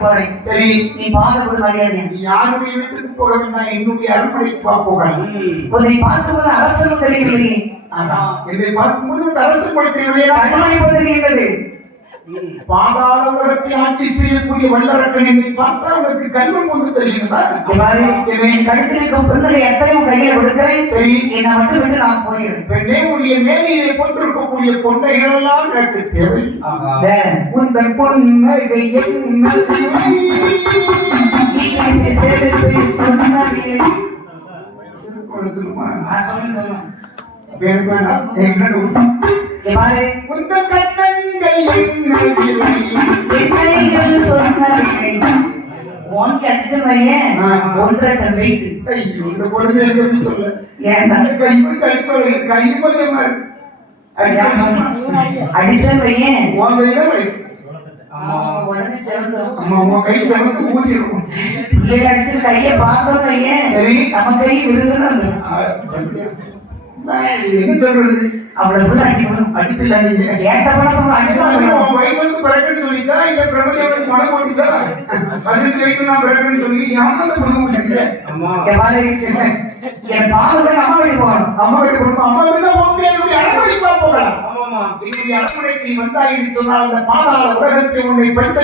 சரி, நீ பாதப்படும் மரியாதை நீ யாருடைய வீட்டுக்கு போக வேண்டாம், என்னுடைய அரண்மனைக்கு போகலாம். உன்னை பார்க்கும்போது அரசனும் தெரியவில்லை. இதை பார்க்கும்போது அரசு படுத்தவில்லை, அரண்மனை போல தெரிகிறது. பாதாள உலகத்தை ஆட்சி செய்யக்கூடிய வல்லரக்கன் என்னை பார்த்தால் உனக்கு கல்வம் ஒன்று தெரிகிறதா? கழுத்திருக்கும் பொருளை எத்தனையும் கையில கொடுக்கிறேன். சரி, என்னை மட்டும் விட்டு நான் போகிறேன். பெண்ணே, உடைய மேலையை கொண்டிருக்கக்கூடிய பொன்னைகள் எல்லாம் எனக்கு தேவை. உங்கள் பொன்னையை அடிச்சன் பையன் உடனே செவந்து கை செவந்து ஊதி இருக்கும். அடிச்சு கையை பார்த்தோம் பையன். சரி, நம்ம கை விருதுதான் என்ன சொல்றது? அவ்வளவு அடிப்பில்லை. சொல்லிட்டா இல்ல பிரபலியவனுக்கு மனம் போட்டுச்சா? அதுக்கு வைத்து நான் பிரபலன்னு சொல்லி ஏமாந்த பண்ண முடியல. என் பாவத்தை அம்மா வீட்டு போகணும். அம்மா வீட்டு போகணும். அம்மா வீட்டு போக அரண்மனைக்கு போகலாம். ஆமாமா, என்னுடைய அரண்மனைக்கு வந்தாய் என்று சொன்னால் அந்த பாதாள உலகத்தை உன்னை படுத்த